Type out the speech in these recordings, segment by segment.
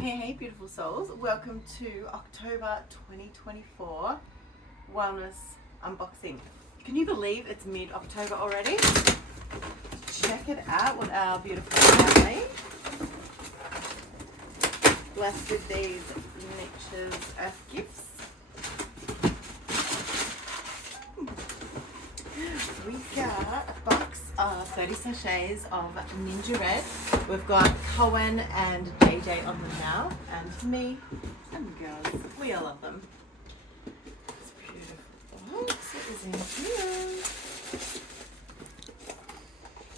Hey beautiful souls, welcome to October 2024 wellness unboxing. Can you believe it's mid-October already? Check it out with our beautiful family. Blessed with these Nature's Earth gifts. We got a box of 30 sachets of Ninja Red. We've got Cohen and JJ on them now, and me and girls. We all love them. It's beautiful box. What is in here?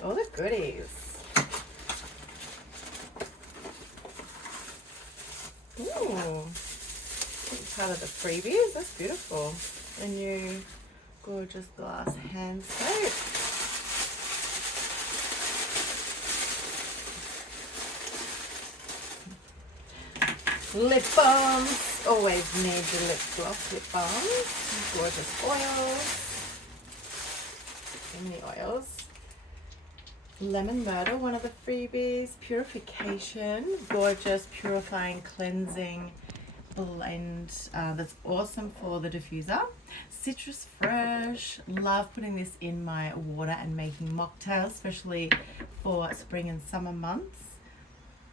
All the goodies. Ooh, part of the freebies. That's beautiful. A new gorgeous glass hand soap. Lip balms. Always need your lip gloss, lip balms. Gorgeous oils. So many oils. Lemon myrtle, one of the freebies. Purification. Gorgeous, purifying, cleansing blend that's awesome for the diffuser. Citrus fresh. Love putting this in my water and making mocktails, especially for spring and summer months.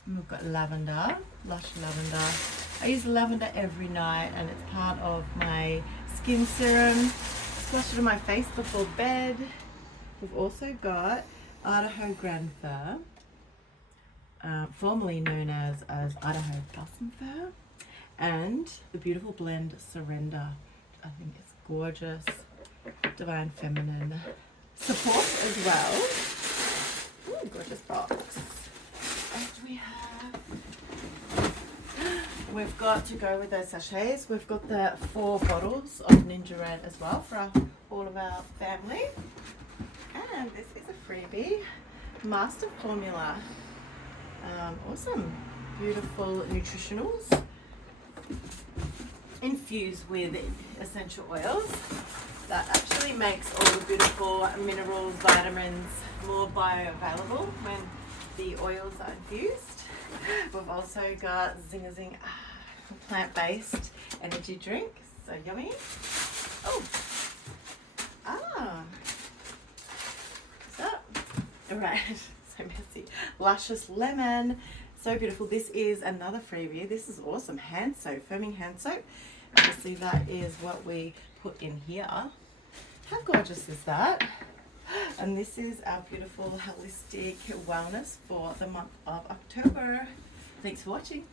And we've got lavender, lush lavender. I use lavender every night and it's part of my skin serum. Splash it on my face before bed. We've also got Idaho Grand Fir, formerly known as Idaho Blossom Fir, and the beautiful blend Surrender. I think it's gorgeous, divine feminine support as well. Ooh, gorgeous box. And we've got to go with those sachets. We've got the 4 bottles of Ninja Red as well for all of our family. And this is a freebie, Master Formula. Awesome, beautiful nutritionals infused with essential oils that actually makes all the beautiful minerals, vitamins more bioavailable when the oils are infused. We've also got Zing plant-based energy drink, so yummy. Oh, alright, so messy. Luscious lemon, so beautiful. This is another freebie. This is awesome. Hand soap, foaming hand soap. Obviously that is what we put in here. How gorgeous is that? And this is our beautiful holistic wellness for the month of October. Thanks for watching.